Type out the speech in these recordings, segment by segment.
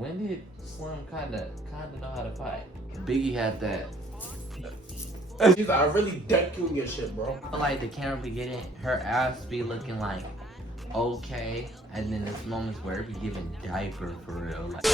When did Slim kinda know how to fight? Biggie had that. She's like, I really deck you in your shit, bro. I feel like the camera be getting her ass be looking like okay, and then there's moments where it be giving diaper for real. Like,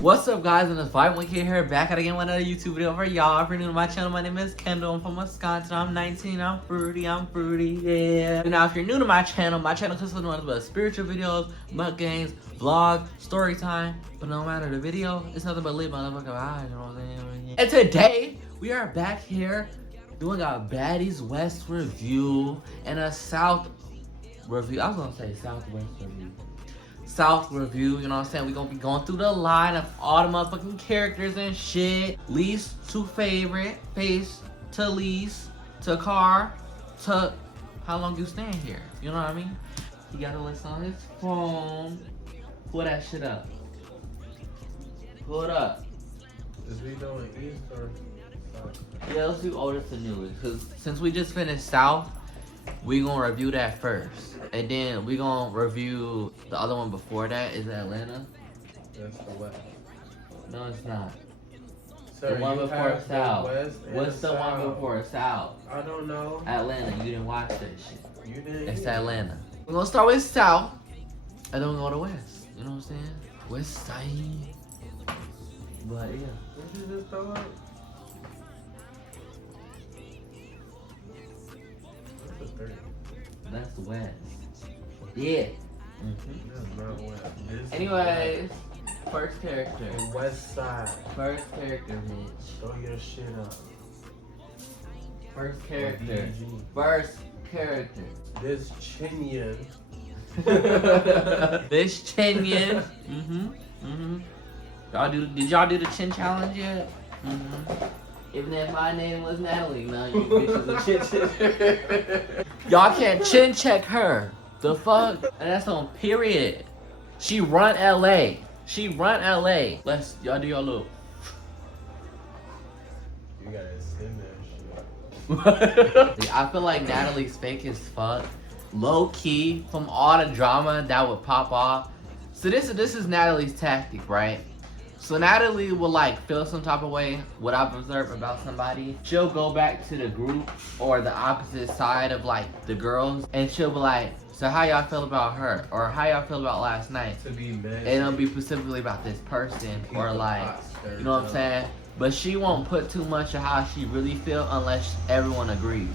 what's up, guys? And it's Vibe Wiki here, back at again with another YouTube video for y'all. If you're new to my channel, my name is Kendall. I'm from Wisconsin. I'm 19. I'm fruity, yeah. And now, if you're new to my channel consists of nothing but spiritual videos, mukbangs, vlogs, story time. But no matter the video, it's nothing but lit motherfucking eyes. You know what I'm saying? And today we are back here doing a Baddies West review and a South review. I was gonna say Southwest review. South review, you know what I'm saying? We're gonna be going through the line of all the motherfucking characters and shit. Least to favorite, face to least, to car, to how long you stand here. You know what I mean? He got a list on his phone. Pull that shit up. Pull it up. Is we doing East or South? Yeah, let's do oldest to newest. Cause since we just finished South, we gonna review that first, and then we gonna review the other one before that. Is Atlanta? That's the West. No, it's not. Sir, the one before South. What's the South. one before South? I don't know. Atlanta. You didn't watch that shit. You didn't. It's Atlanta. We're gonna start with South, and then we go to West. You know what I'm saying? West Side. But yeah. What you just throw up? That's the third. That's the West. Yeah. That's not West. This Anyways, first character. is the West Side. First character, bitch. Throw your shit up. First character. DG. First character. This Chinyan. This Chinyan. Did y'all do the chin challenge yet? Even if my name was Natalie, no, you bitches are chin. Y'all can't chin check her. The fuck? And that's on period. She run LA. She run LA. Y'all do your little. You gotta send that shit. I feel like Natalie's fake as fuck. Low key, from all the drama that would pop off. So this is Natalie's tactic, right? So Natalie will like feel some type of way, what I've observed about somebody. She'll go back to the group or the opposite side of like the girls, and she'll be like, so how y'all feel about her? Or how y'all feel about last night? To be messy. And it'll be specifically about this person, or like, you know what I'm saying? But she won't put too much of how she really feel unless everyone agrees.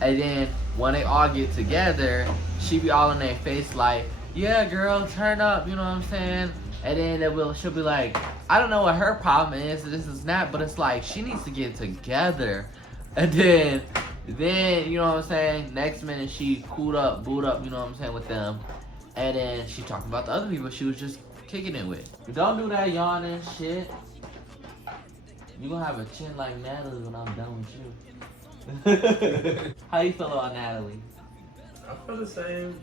And then when they all get together, she be all in their face like, yeah girl, turn up, you know what I'm saying? And then she'll be like, I don't know what her problem is, this is that, but it's like she needs to get together. And then you know what I'm saying, next minute she cooled up, booed up, you know what I'm saying, with them. And then she talking about the other people she was just kicking it with. But don't do that yawning shit. You gonna have a chin like Natalie when I'm done with you. How you feel about Natalie? I feel the same.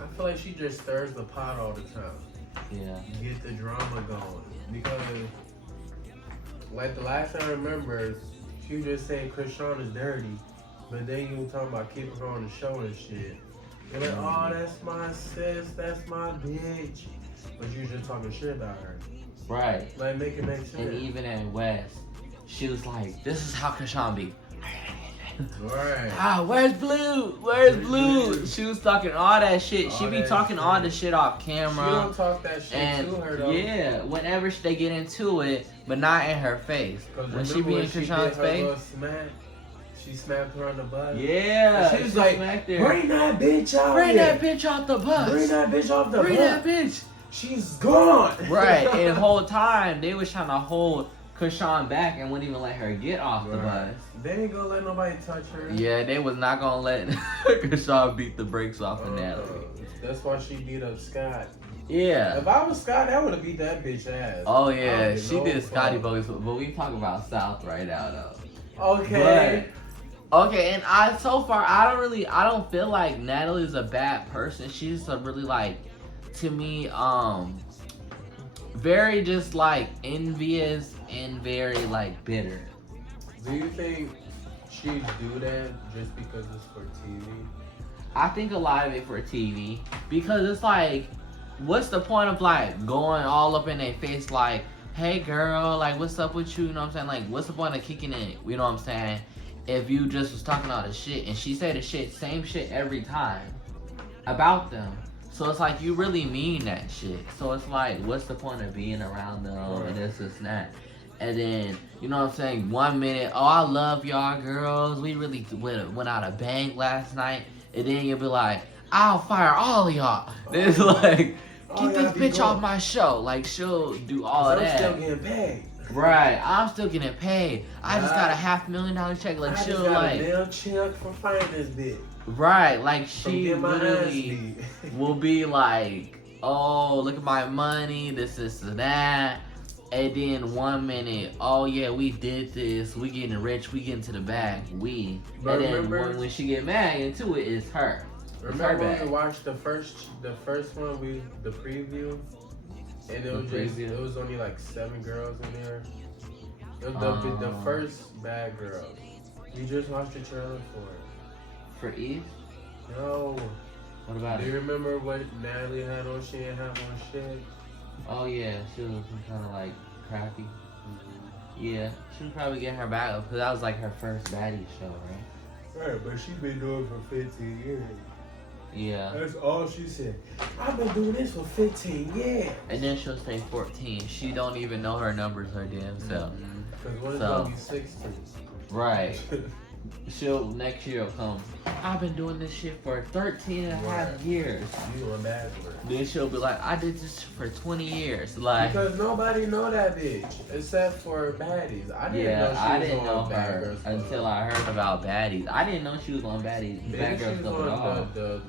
I feel like she just stirs the pot all the time. Yeah. Get the drama going. Because, like the last I remember, she was just saying Krishan is dirty. But then you were talking about keeping her on the show and shit. You're like, oh, that's my sis, that's my bitch. But you just talking shit about her. Right. Like, make it make sense. And even in West, she was like, this is how Krishan be. Right. Ah, where's Blue? Where's Blue? She was talking all that shit. She be talking all the shit off camera. She don't talk that shit to her though. Yeah, whenever they get into it, but not in her face. When she be in Krishan's face. She smacked her on the butt. Yeah. And she was like, bring that bitch out. Bring that bitch off the bus. Bring that bitch off the bus. Bring that bitch. She's gone. Right. And the whole time they was trying to hold Krishan back and wouldn't even let her get off the bus. They ain't gonna let nobody touch her. Yeah, they was not gonna let Krishan beat the brakes off of Natalie. That's why she beat up Scott. Yeah. If I was Scott, I would have beat that bitch ass. Oh yeah, she did Scotty bogus, but we talk about South right now though. Okay. Okay, and I don't feel like Natalie's a bad person. She's a really like, to me, very just like envious and very like bitter. Do you think she do that just because it's for TV? I think a lot of it for TV, because it's like, what's the point of like going all up in their face like, hey girl, like what's up with you? You know what I'm saying? Like what's the point of kicking it? You know what I'm saying? If you just was talking all the shit and she said the same shit every time about them. So it's like you really mean that shit. So it's like, what's the point of being around them and this and that? And then, you know what I'm saying? 1 minute, oh I love y'all girls. We really went out a bang last night. And then you'll be like, I'll fire all of y'all. Then it's like, get this bitch off my show. Like she'll do all of that. I'm still getting paid. Right, I'm still getting paid. I just got a $500,000 check. Like she'll like, I just got a damn check for finding this bitch. Right, like she literally will be like, oh look at my money, this and that. And then 1 minute, oh yeah, we did this, we getting rich, we getting to the bag, we. But and then when she get mad into it, it's her. Remember when we watched the first one, the preview, and it was only like 7 girls in there. It was the first bad girl. We just watched the trailer for it. For Eve? No. What about it? Do you remember what Natalie had on? She didn't have on shit. Oh yeah, she was kind of like crappy. Mm-hmm. Yeah, she was probably getting her back up because that was like her first Baddies show, right? Right, but she been doing it for 15 years. Yeah. That's all she said. I've been doing this for 15 years. And then she'll say 14. She don't even know her numbers her damn self. Because what is gonna be 16? Right. Next year will come, I've been doing this shit for 13 and a half years. You doing bad for it. Then she'll be like, I did this for 20 years. Like, because nobody know that bitch except for Baddies. I didn't know her until I heard about Baddies. I didn't know she was on Baddies. Bad Girls Club at all. The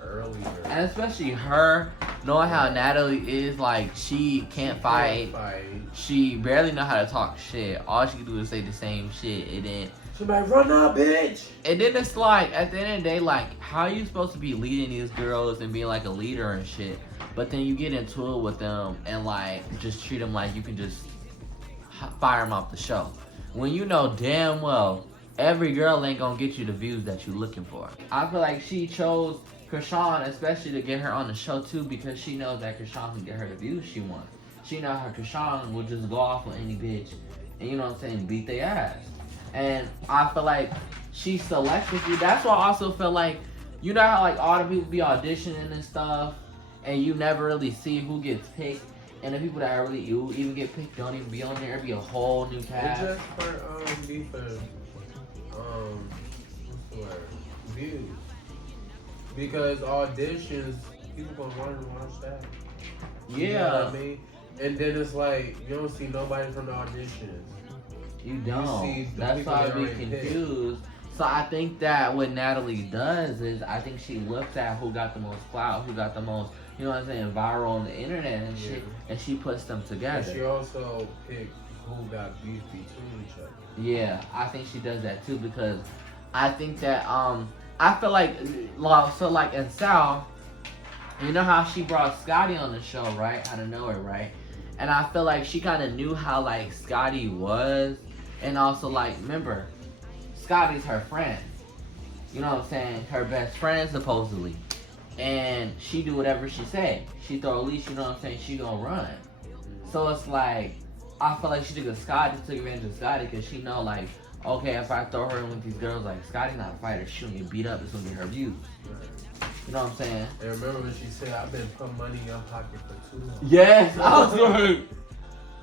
earlier. And especially her, knowing how Natalie is, like she can't fight. She barely know how to talk shit. All she can do is say the same shit, and then somebody run up, bitch. And then it's like, at the end of the day, like, how are you supposed to be leading these girls and being like a leader and shit, but then you get into it with them and like just treat them like you can just fire them off the show, when you know damn well every girl ain't gonna get you the views that you're looking for. I feel like she chose Krishan especially to get her on the show too, because she knows that Krishan can get her the views she wants. She knows how Krishan will just go off on any bitch and, you know what I'm saying, beat their ass. And I feel like she selected you. That's why I also feel like, you know how like all the people be auditioning and stuff, and you never really see who gets picked, and the people that really even get picked don't even be on there. It'd be a whole new cast. It's just be for what's the word? Views. Because auditions, people gonna want to watch that. Yeah. You know what I mean? And then it's like you don't see nobody from the auditions. You don't. That's why I be confused. So I think that what Natalie does is, I think she looks at who got the most clout, who got the most, you know what I'm saying, viral on the internet and shit, and she puts them together. And she also picked who got beef between each other. Yeah, I think she does that too, because I think that I feel like so like in South, you know how she brought Scotty on the show, right? Out of nowhere, right? And I feel like she kind of knew how like Scotty was. And also, like, remember, Scotty's her friend. You know what I'm saying? Her best friend, supposedly. And she do whatever she say. She throw a leash, you know what I'm saying? She gonna run. So it's like, I feel like she took advantage of Scotty, because she know, like, okay, if I throw her in with these girls, like, Scotty's not a fighter. She gonna get beat up. It's gonna get her views. You know what I'm saying? And remember when she said, I've been putting money in your pocket for too long. Yes, I was like,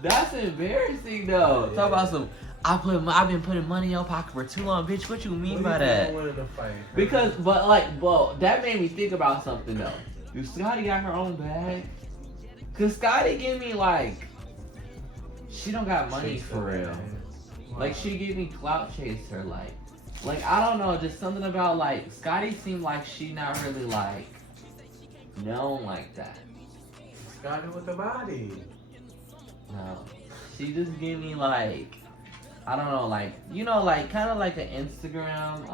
that's embarrassing, though. Yeah. Talk about some... I've been putting money in your pocket for too long, bitch. What you mean by that? Because, that made me think about something though. Do Scotty got her own bag? Cause Scotty give me like she don't got money Chase for her real. ass. Wow. Like she give me clout chaser, like I don't know, just something about like Scotty seemed like she not really like known like that. Scotty with the body. No, she just give me like I don't know, like you know, like kind of like an Instagram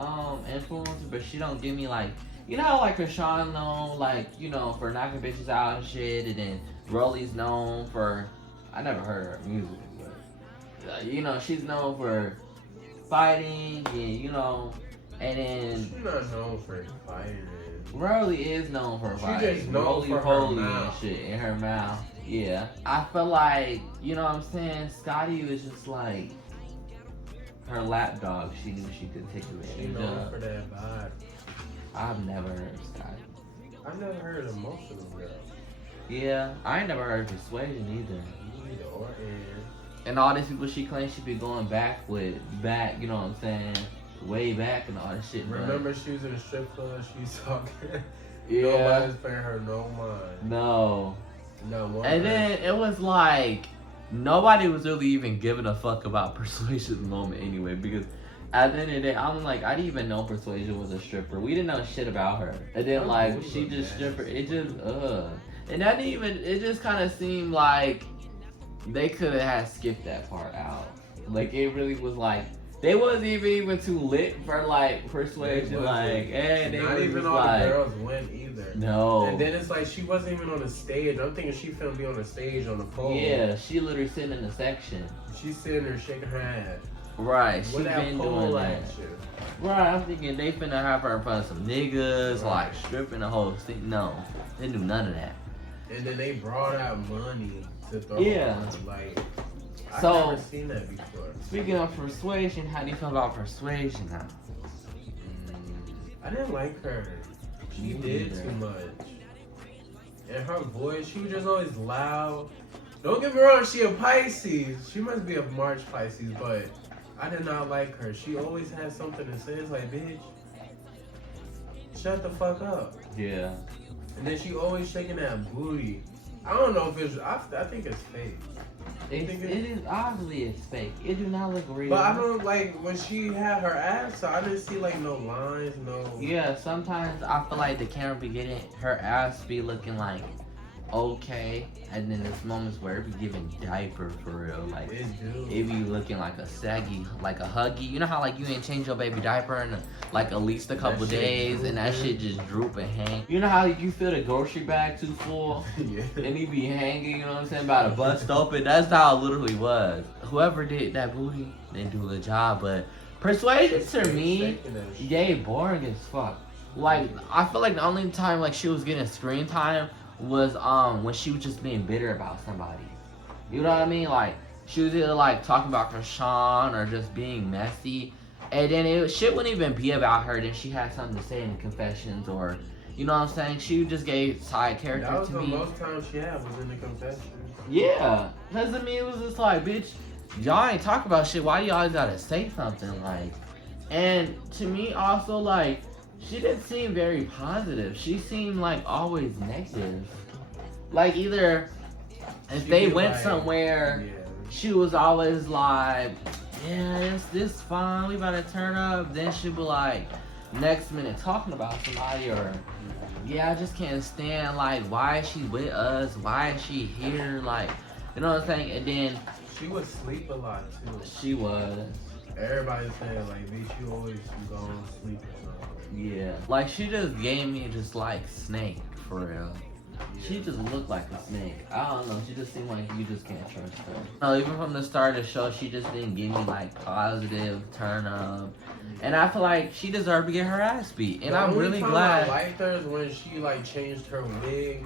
influencer, but she don't give me like you know how like Krishan known like you know for knocking bitches out and shit, and then Rollie's known for I never heard her music, but you know she's known for fighting and you know, and then She's not known for fighting. Rollie is known for fighting. just known Rollie for her Polly and mouth. shit in her mouth. Yeah, I feel like you know what I'm saying. Scotty was just like her lapdog. She knew she could take She advantage known of. for that vibe. I've never heard of Scotty. I never heard of most of them girls. Yeah, I ain't never heard of Persuasion either. Either or and And all these people she claims she be going back, you know what I'm saying, way back and all that shit. but- remember she was in a strip club, she was talking. Yeah. Nobody's paying her no mind. No. No one. And then it was like nobody was really even giving a fuck about Persuasion's moment anyway, because at the end of the day, I'm like, I didn't even know Persuasion was a stripper. We didn't know shit about her. And then Oh, like we she look just nasty. stripper. It just and that didn't even. It just kind of seemed like they could have had skipped that part out. Like it really was like they wasn't even too lit for like Persuasion. Like and they not was even just all like the girls went either. no. And then it's like she wasn't even on the stage. I'm thinking she finna be on the stage on the pole. Yeah, she literally sitting in the section. She's sitting there shaking her head. Right, she With that been pole doing that. action. Right, I'm thinking they finna have her in front of some niggas, Right. like stripping the whole thing. No, they do none of that. And then they brought out money to throw. Yeah. on. Like I've So- never seen that before. Speaking of Persuasion, how do you feel about Persuasion now? I didn't like her. She Me did neither. too much. And her voice, she was just always loud. Don't get me wrong, she a Pisces. She must be a March Pisces, but I did not like her. She always had something to say. It's like, bitch, shut the fuck up. Yeah. And then she always shaking that booty. I don't know if it's, I think it's fake. It is obviously it's fake. It do not look real. But I don't like when she had her ass, so I didn't see like no lines, no. Yeah, sometimes I feel like the camera be getting her ass be looking like okay, and then there's moments where it be giving diaper for real, like It do. it be looking like a saggy, like a huggy. You know how like you ain't changed your baby diaper in like at least a couple That shit days, and that drooping. shit just droop and hang. You know how you feel the grocery bag too full, Yeah. and he be hanging. You know what I'm saying? About to bust open. That's how it literally was. Whoever did that booty didn't do a good job, but Persuasion to me, Shaking that shit. yay boring as fuck. Like I feel like the only time like she was getting screen time was when she was just being bitter about somebody. You know what I mean? Like she was either like talking about Krishan or just being messy, and then shit wouldn't even be about her. Then she had something to say in the confessions, or you know what I'm saying? She just gave side That character was to the me. most time she had was in the confession. Yeah, cause I mean it was just like, bitch, y'all ain't talk about shit. Why do y'all gotta say something like? And to me also like, she didn't seem very positive. She seemed like always negative. Like either if She they be went like, somewhere, Yeah. she was always like, yeah, it's this fun. We about to turn up. Then she'd be like, next minute talking about somebody or. Yeah, I just can't stand, like, why is she with us? Why is she here? Like, you know what I'm saying? And then She would sleep a lot too. she was, Everybody's saying like, bitch, you always go on sleep or something. yeah. Like, she just gave me just, like, Snake, for real. She just looked like a snake. I don't know. She just seemed like you just can't trust her. No, even from the start of the show, she just didn't give me, like, positive turn up. And I feel like she deserved to get her ass beat. And The I'm only really time glad. I liked her is when she like changed her wig.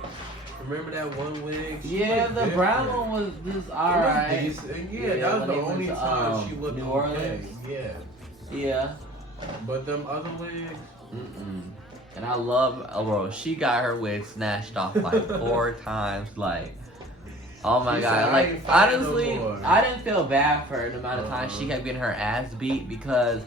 Remember that one wig? She Yeah, looked the different. brown one was just It was alright. decent. Yeah, Yeah, that was when the they went only to, time she looked New okay. Orleans. Yeah, Yeah. but them other wigs. Mm-mm. And I love, bro, she got her wig snatched off like 4 times. Like, oh my She said, god. "I Like, ain't fighting no honestly, more." I didn't feel bad for her the amount of time she kept getting her ass beat because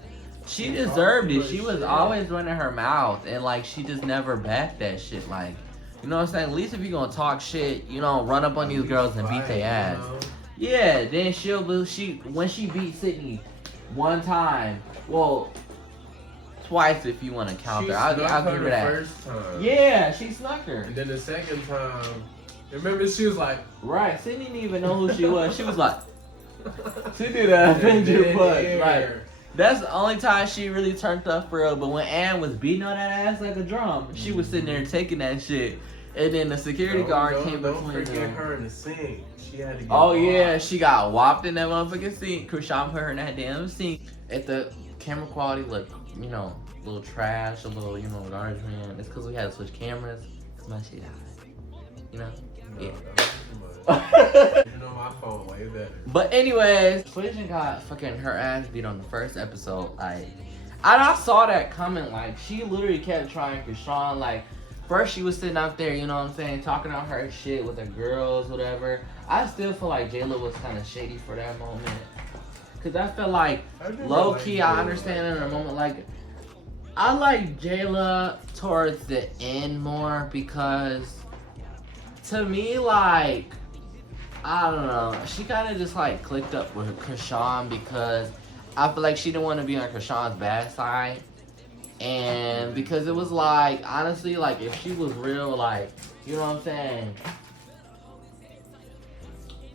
she deserved it. She was Shit. always running her mouth and like she just never backed that shit. Like, you know what I'm saying? At least if you're gonna talk shit, you know, run up on these girls and beat Fight, their ass. you know? Yeah, then when she beat Sydney one time, well, twice if you want to count her. I'll give her that. First time. Yeah, she snuck her. And then the second time, remember she was like, right, Sydney didn't even know who she was. She was like, she did that Avenger punch. Right. That's the only time she really turned up for real. But when Ann was beating on that ass like a drum, she was sitting there taking that shit. And then the security guard came between them. Don't forget her in the sink. She had to get yeah, she got whopped in that motherfucking sink. Krishan put her in that damn sink. If the camera quality looked, you know, a little trash, a little, you know, garbage, man, it's because we had to switch cameras. Because my shit died. You know? No, yeah. You know my phone way better. But anyways, Collision got fucking her ass beat on the first episode. Like, I saw that coming. Like, she literally kept trying Krishan. Like, first she was sitting out there, you know what I'm saying, talking on her shit with the girls, whatever. I still feel like Jayla was kind of shady for that moment. Cause I feel like, low key, I understand in a moment. Like, I like Jayla towards the end more because, to me, like, I don't know, she kind of just like clicked up with Krishan because I feel like she didn't want to be on Krishan's bad side. And because it was like, honestly, like if she was real, like, you know what I'm saying,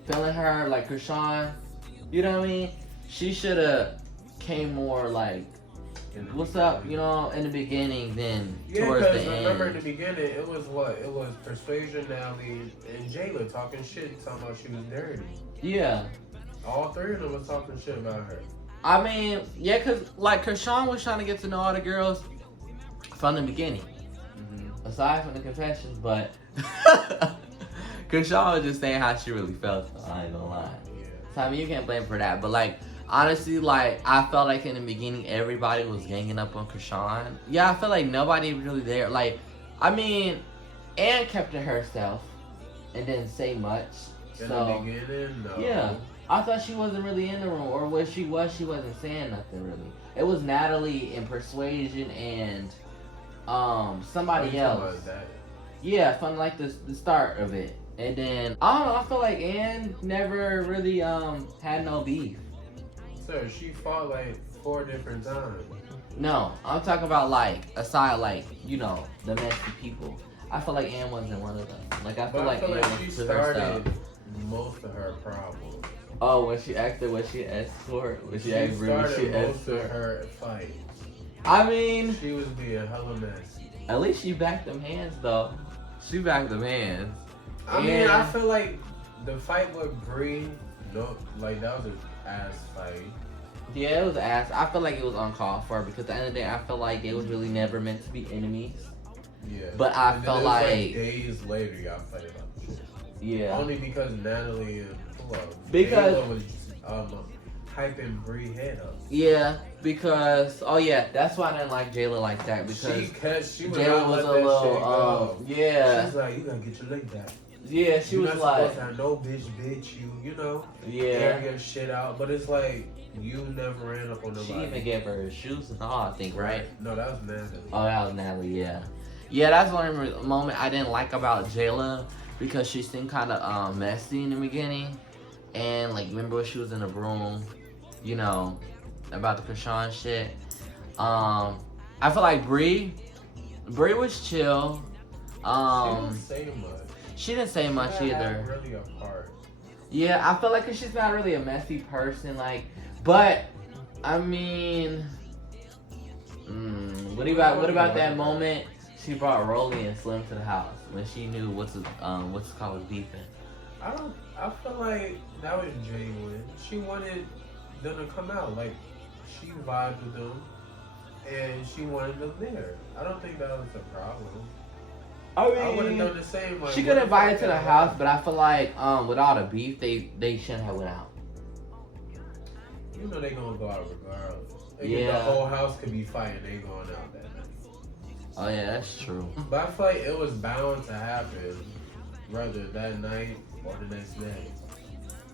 feeling her, like Krishan, you know what I mean? She should have came more like, what's up, you know, in the beginning than towards the end. Remember in the beginning, it was what? It was Persuasion, Natalie, and Jayla talking shit, talking about she was dirty. Yeah. All three of them was talking shit about her. I mean, yeah, because, like, Krishan was trying to get to know all the girls from the beginning. Mm-hmm. Aside from the confessions, but Krishan was just saying how she really felt, so I ain't gonna lie. Yeah. So, I mean, you can't blame her for that. But, like, honestly, like, I felt like in the beginning, everybody was ganging up on Krishan. Yeah, I felt like nobody was really there. Like, I mean, Anne kept to herself and didn't say much. In the beginning, no. Yeah. I thought she wasn't really in the room, or when she wasn't saying nothing really. It was Natalie and Persuasion and somebody else. Yeah, from like the start of it. And then I don't know, I feel like Anne never really had no beef. So she fought like 4 different times. No, I'm talking about like aside like, you know, the messy people. I feel like Anne wasn't one of them. Like I feel like Anne she started most of her problems. Oh, when she acted, when she escort, when she acted, when she most of her fights. I mean, she was being hella messy. At least she backed them hands, though. She backed them hands. I mean, I feel like the fight with Bree, like that was an ass fight. Yeah, it was ass. I feel like it was uncalled for because at the end of the day, I feel like they was really never meant to be enemies. Yeah. But I felt like days later, y'all fight about this shit. Yeah. Only because Natalie and because Jayla was hyping Bree head up. Yeah, because that's why I didn't like Jayla like that because she Jayla was a little yeah. She's like, you gotta get your leg back. Yeah, she was like, supposed to have no bitch, you know. Yeah. Air your shit out, but it's like you never ran up on nobody. She even gave her shoes and all, I think, right? No, that was Natalie. Oh, that was Natalie, yeah. Yeah, that's the only moment I didn't like about Jayla because she seemed kind of messy in the beginning. And, like, remember when she was in the room, you know, about the Krishan shit? I feel like Bree was chill. She didn't say much either. Really a part. Yeah, I feel like she's not really a messy person, like, but, I mean, what about that moment she brought Rollie and Slim to the house when she knew what's called was beefing? I feel like that was genuine. She wanted them to come out. Like, she vibed with them, and she wanted them there. I don't think that was a problem. I mean, I would have done the same. Like, she could invite her to the house, but I feel like with all the beef, they shouldn't have went out. You know they gonna go out regardless. Yeah. The whole house could be fighting. They going out that night. Oh yeah, that's true. But I feel like it was bound to happen, whether that night or the next day,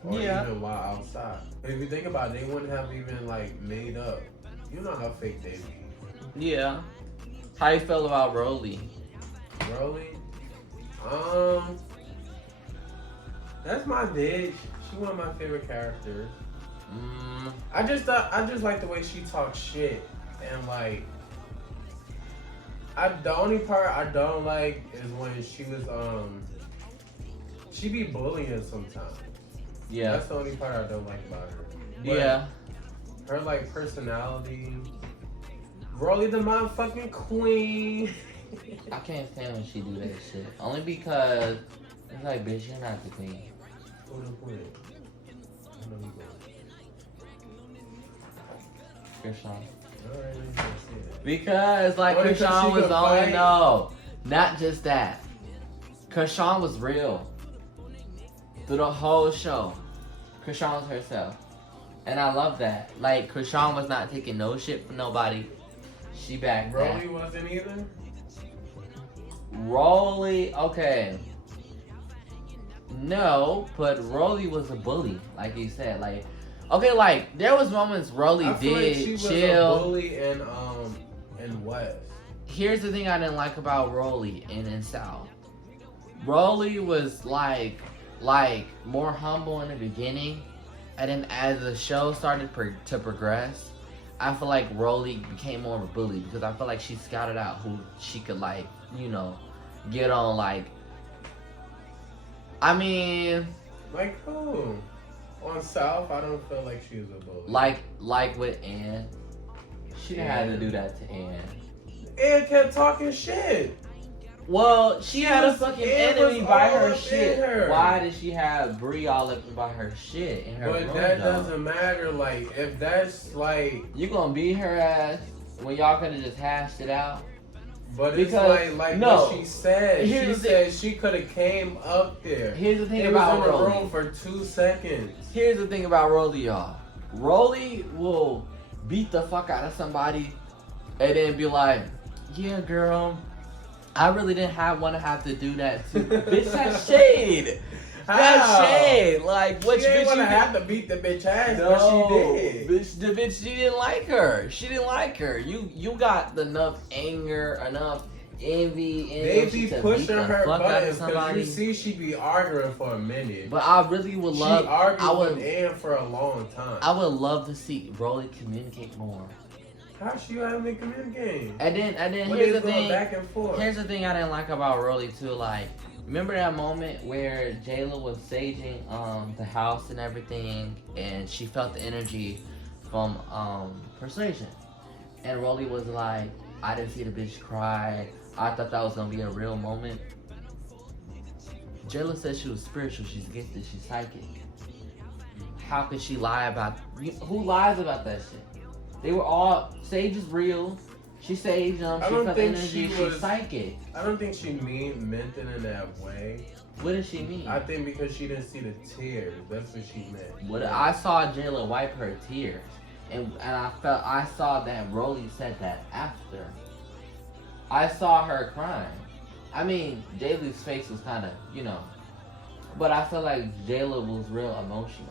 or even while outside. If you think about it, they wouldn't have even like made up. You know how fake they be. Yeah. How you feel about Rollie? Rollie? That's my bitch. She one of my favorite characters. I just like the way she talks shit and like. The only part I don't like is when she was she be bullying sometimes. Yeah. That's the only part I don't like about her. But yeah. her like personality. Rollie the motherfucking queen. I can't stand when she do that shit. Only because it's like, bitch, you're not the queen. Who the queen? I know you going. Krishan. Alright, let me see it. Because like What, because Krishan she was could only fight? no, not just that. Krishan was real through the whole show. Krishan was herself, and I love that. Like Krishan was not taking no shit from nobody. She backed that. Rollie wasn't either? Rollie, okay. No, but Rollie was a bully, like you said. Like, okay, like there was moments Rollie I feel did like she was chill. a bully in West. Here's the thing I didn't like about Rollie in South. Rollie was like more humble in the beginning, and then as the show started to progress, I feel like Rollie became more of a bully because I feel like she scouted out who she could like, you know, get on. Like, I mean, Like who? On South, I don't feel like she was a bully. like with Ann, she didn't have to do that to Ann. Ann kept talking shit. Well, she had a was- fucking it enemy was by all her up in shit. her. Why did she have Bree all up by her shit in her room? But that though? doesn't matter. Like, if that's like, You gonna beat her ass when y'all could have just hashed it out? but Because- it's like no. what she said. Here's She the said she could have came up there. Here's the thing It about was in the Rollie. room for 2 seconds. Here's the thing about Rollie, y'all. Rollie will beat the fuck out of somebody and then be like, yeah, girl, I really didn't want to have to do that too. Bitch, that's shade. That's How? shade. Like, which She ain't bitch wanna you have to beat the bitch ass, No, but she did. bitch, the bitch, she didn't like her. She didn't like her. You got enough anger, enough envy, They energy be to beat pushing the her fuck out of buttons because somebody. you see she be arguing for a minute. But I really would She love. argued I with would. Ann for a long time. I would love to see Rollie communicate more. How she having to communicate? And then When here's they the going thing. back and forth. Here's the thing I didn't like about Rollie too. Like, remember that moment where Jayla was saging the house and everything, and she felt the energy from Persuasion, and Rollie was like, "I didn't see the bitch cry. I thought that was gonna be a real moment." Jayla said she was spiritual. She's gifted. She's psychic. How could she lie about? Who lies about that shit? They were all Sage is real. She saged them. I She don't felt think energy. she She's was- psychic. I don't think she meant it in that way. What does she mean? I think because she didn't see the tears. That's what she meant. What I saw Jayla wipe her tears, and I saw that Rollie said that after. I saw her crying. I mean, Jayla's face was kind of, but I feel like Jayla was real emotional.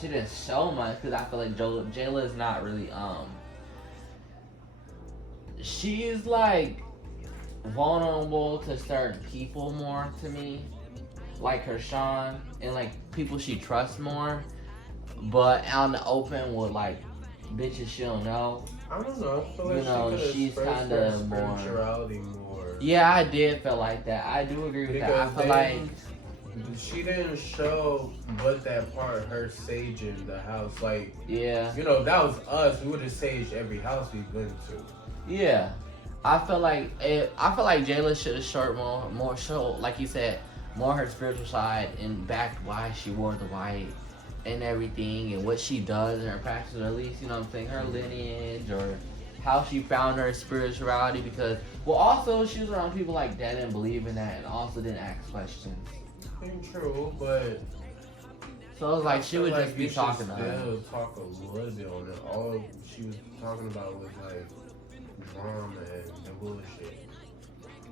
She didn't show much because I feel like Jayla is not really she's like vulnerable to certain people more to me, like her Sean and like people she trusts more, but out in the open with like bitches she don't know. I don't know. I feel like she she's could have kinda expressed more- her spirituality more. Yeah, I did feel like that. I do agree with that. I Because feel like she didn't show but that part, her saging the house. Like, yeah, that was us. We would have saged every house we've been to. yeah. I feel like Jayla should have showed more show, like you said, more her spiritual side and back why she wore the white and everything and what she does in her practice, or at least her lineage or how she found her spirituality. Because also she was around people like that didn't believe in that and also didn't ask questions. True, but So it was like she would feel just be you should talking to her. Still talk a little bit on it. All she was talking about was like drama and the bullshit.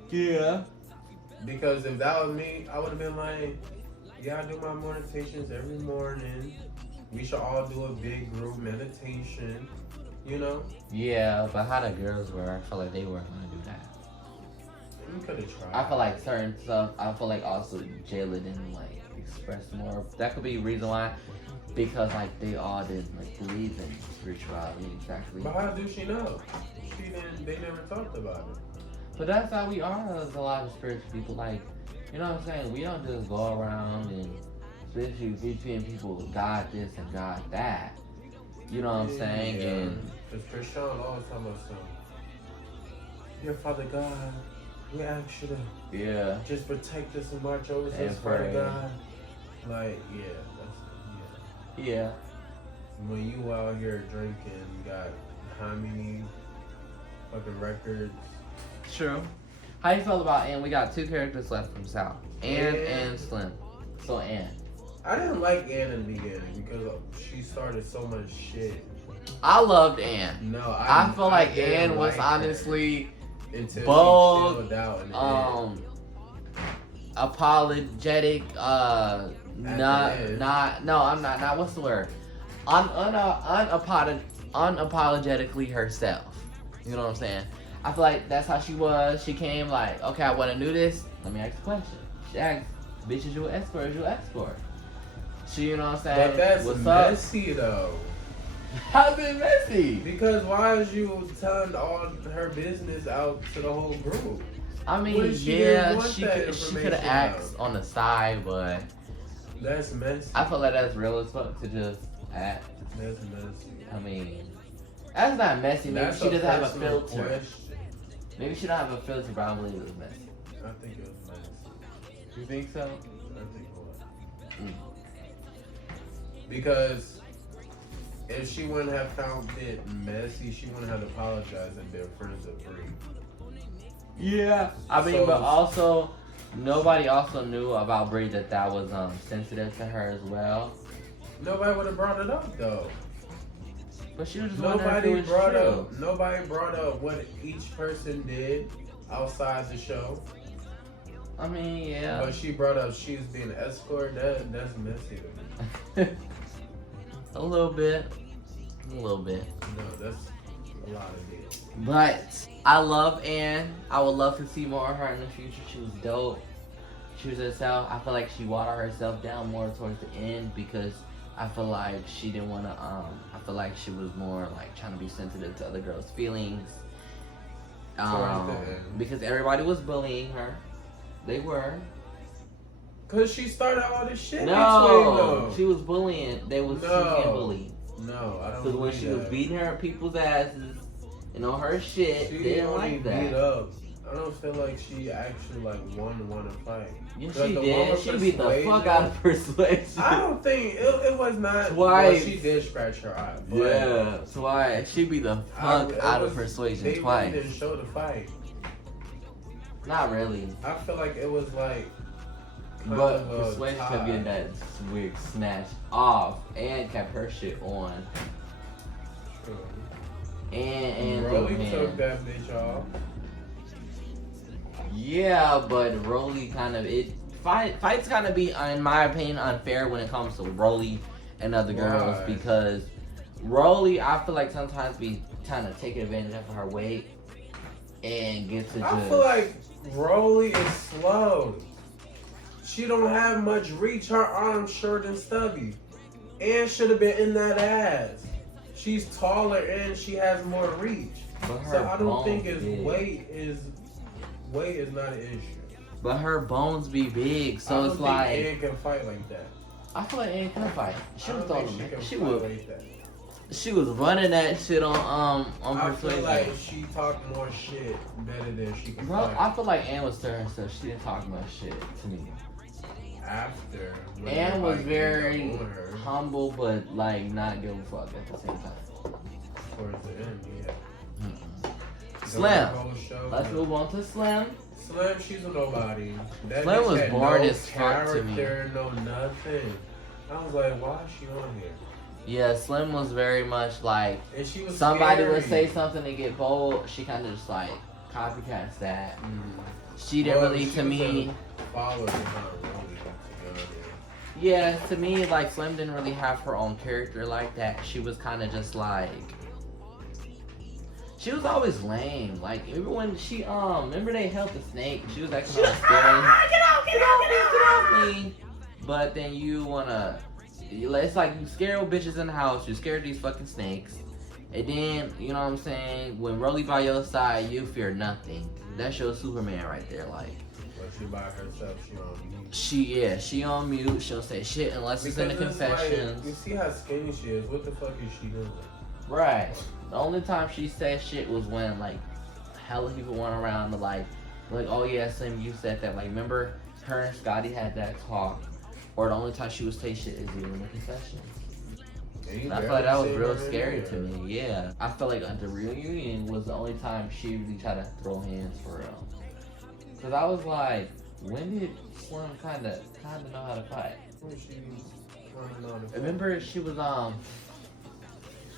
Yeah. Because if that was me, I would have been like, yeah, I do my meditations every morning. We should all do a big group meditation. Yeah, but how the girls were, I feel like they weren't gonna do that. We could have tried. I feel like certain stuff. I feel like also Jayla didn't like express more. That could be a reason why, because like they all didn't like believe in spirituality exactly. But how do she know? She didn't. They never talked about it. But that's how we are as a lot of spiritual people. Like, you know what I'm saying? We don't just go around and especially between people God this and God that. You know what I'm saying? Yeah. And Because Krishan always talking about something. Dear Father God, we ask you to yeah. just protect us and watch over And us, Father pray. God. Like, yeah, that's Yeah. when you out here drinking, you got how many fucking records? True. How you feel about Ann? We got 2 characters left from South. Ann and Slim. So Ann. I didn't like Ann in the beginning because she started so much shit. I loved Ann. No, I feel like didn't Ann was like her honestly until bold, she chilled out in the end. apologetic, the end. not what's the word? Unapologetically herself. You know what I'm saying? I feel like that's how she was. She came like, okay, I want to do this. Let me ask a question. She asked, bitches, you an escort? You escort? She, you know what I'm saying? But that's What's messy though. up? How's it messy? Because why is you telling all her business out to the whole group? I mean, When she yeah, didn't want she that could information have asked on the side, but That's messy. I feel like that's real as fuck to just ask. That's messy. I mean, that's not messy. Maybe That's she doesn't have a personal filter. question. Maybe she don't have a filter, but I believe it was messy. I think it was messy. You think so? I think it was. Mm. Because if she wouldn't have found it messy, she wouldn't have apologized and been friends of Bree. Yeah. I mean, So- but also, nobody also knew about Bree that was sensitive to her as well. Nobody would have brought it up though. But she was just wondering if it was true. Nobody brought up what each person did outside the show. I mean, yeah. But she brought up she was being an escort. That's messy to me. A little bit. A little bit. No, that's a lot of it. But I love Ann. I would love to see more of her in the future. She was dope. She was herself. I feel like she watered herself down more towards the end because I feel like she didn't want to, I feel like she was more like trying to be sensitive to other girls' feelings. Towards the end. Because everybody was bullying her. They were. Cause she started all this shit. No, she was bullying. They was No. she was getting bullied. No, I don't. Because when believe she was that. beating her people's asses and on her shit, She they didn't only like beat that. up. I don't feel like she actually like won a fight. Yeah, Like, she the did. woman She beat the Persuasion- fuck out of Persuasion. I don't think it was not. Twice. Well, she did scratch her eye. But Yeah, twice. She beat the fuck it out of was- Persuasion they twice. Really didn't show the fight. Not really. I feel like it was like. kind But of a Persuasion tie. kept getting that wig snatched off and kept her shit on. True. And Rollie the took that bitch off. Yeah, but Rollie kind of fights kind of be, in my opinion, unfair when it comes to Rollie and other girls Why? because Rollie, I feel like sometimes be trying to take advantage of her weight and get to I just. feel like Rollie is slow. She don't have much reach. Her arms short and stubby. And should have been in that ass. She's taller and she has more reach. But her So I don't think bones his big. weight is not an issue. But her bones be big, I so don't it's think like Ann can fight like that. I feel like Ann can fight. She I was don't think throwing she can she fight was like that. she was running that shit on I feel Persuasion. like she talked more shit better than she can Bro, fight. I feel like Ann was stirring herself. She didn't talk much shit to me. After. when Ann was everybody very gave up on her humble, but like not give a fuck at the same time. towards the end, yeah. Slim. The whole show, Let's move on to Slim. Slim, she's a nobody. That Slim bitch was had boring no as fuck to me. character, no nothing. I was like, why is she on here? Yeah, Slim was very much like And she was somebody scary. would say something to get bold. She kind of just like copycats that. She didn't Well, really, she to was me. a follower behind Rollie, to be honest. Yeah, to me, like Slim didn't really have her own character like that. She was kind of just like. She was always lame. Like, even when she, remember they held the snake? She was acting all scary. Get off me. But then you wanna, it's like you scare old bitches in the house, you scared these fucking snakes. And then, you know what I'm saying, when Rollie by your side, you fear nothing. That's your Superman right there, like. But she by herself, she on mute. She on mute, she don't say shit unless it's in the confessions. Like, you see how skinny she is, what the fuck is she doing? Right. The only time she said shit was when, like, hella people went around to, like, oh yeah, Slim, you said that. Like, remember her and Scotty had that talk? Or the only time she would say shit is either in the confessions. And I feel like that was real scary to me, yeah. I felt like the reunion was the only time she really tried to throw hands for real. Cause I was like, when did Slim kinda know how to fight? Remember she was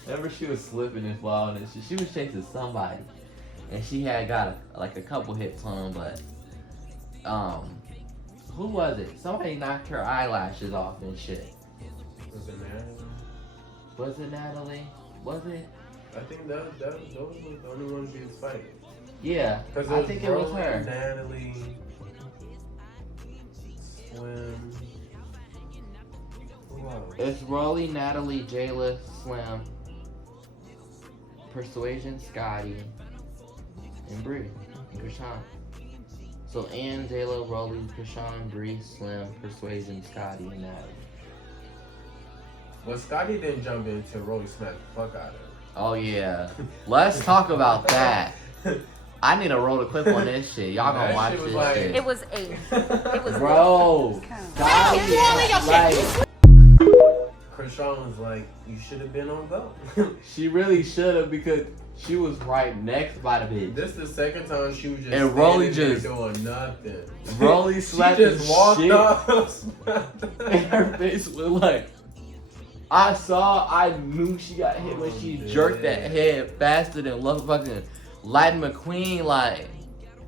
remember she was slipping and falling and she was chasing somebody. And she had got a couple hits on him, but who was it? Somebody knocked her eyelashes off and shit. Was it Natalie? Was it Natalie? Was it? I think those were the only ones she was fighting. Yeah, I think it was her. Natalie, Slim. Who else? It's Rollie, Natalie, Jayla, Slim, Persuasion, Scotty, and Bree, and Krishan. So Ann, Jayla, Rollie, Krishan, Bree, Slim, Persuasion, Scotty, and Natalie. Well, Scotty didn't jump into Rollie, smacked the fuck out of her. Oh yeah, let's talk about that. I need to roll a clip on this shit. Y'all gonna watch this shit. It was 8. It was Bro, Scotty, like, Krishan was like, you should have been on go. she really should have because she was right next by the bitch. This is the second time she was just and Rollie just doing nothing. Rollie slapped she just walked shit, up. and her face was like, I knew she got hit when she jerked that head faster than motherfucking Lightning McQueen. Like,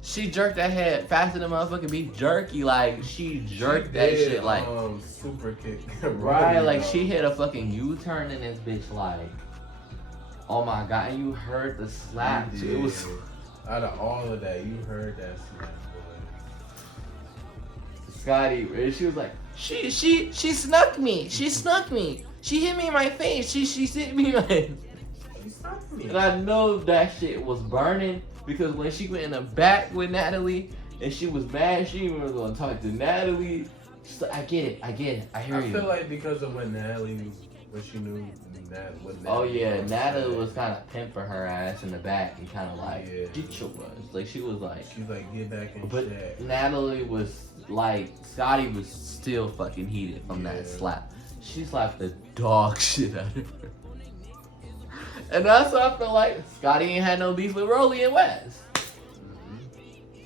she jerked that head faster than motherfucking Beef Jerky. Like, she jerked that shit like super kick. Right, like she hit a fucking U-turn in this bitch. Like, oh my god, and you heard the slap. It was out of all of that, you heard that slap, boy. Scotty, and she was like, she snuck me. She snuck me. She hit me in my face. She hit me in my. She snuck me. And I know that shit was burning because when she went in the back with Natalie and she was mad, she even was gonna talk to Natalie. She's like, I get it. I hear you. I feel like because of when she knew what Natalie. Oh yeah, Natalie was kind of pimping her ass in the back and kind of like, get your buzz. Like she was like, get back in but check. Natalie was like, Scotty was still fucking heated from that slap. She slapped the dog shit out of her. And that's why I feel like Scotty ain't had no beef with Rollie and Wes.